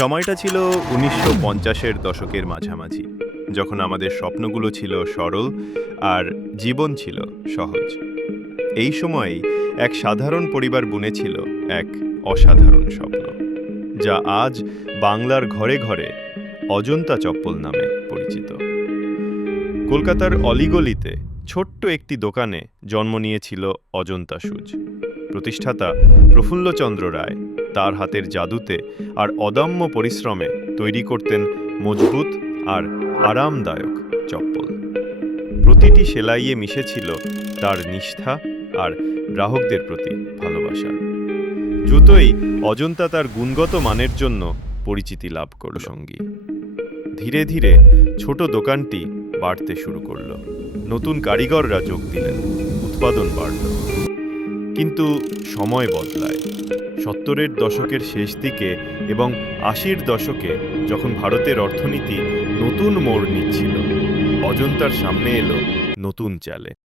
সময়টা ছিল উনিশশো পঞ্চাশের দশকের মাঝামাঝি, যখন আমাদের স্বপ্নগুলো ছিল সরল আর জীবন ছিল সহজ। এই সময়েই এক সাধারণ পরিবার বুনেছিল এক অসাধারণ স্বপ্ন, যা আজ বাংলার ঘরে ঘরে অজন্তা চপ্পল নামে পরিচিত। কলকাতার অলিগলিতে ছোট্ট একটি দোকানে জন্ম নিয়েছিল অজন্তা সুজ। প্রতিষ্ঠাতা প্রফুল্লচন্দ্র রায় তার হাতের জাদুতে আর অদম্য পরিশ্রমে তৈরি করতেন মজবুত আর আরামদায়ক চপ্পল। প্রতিটি সেলাইয়ে মিশেছিল তার নিষ্ঠা আর গ্রাহকদের প্রতি ভালোবাসা। দ্রুতই অজন্তা তার গুণগত মানের জন্য পরিচিতি লাভ করল। সঙ্গী। ধীরে ধীরে ছোট দোকানটি বাড়তে শুরু করল। নতুন কারিগররা যোগ দিলেন। উৎপাদন বাড়ল। কিন্তু সময় বদলায়। সত্তরের দশকের শেষ দিকে এবং আশির দশকে যখন ভারতের অর্থনীতি নতুন মোড় নিচ্ছিল, অজন্তার সামনে এলো নতুন চ্যালেঞ্জ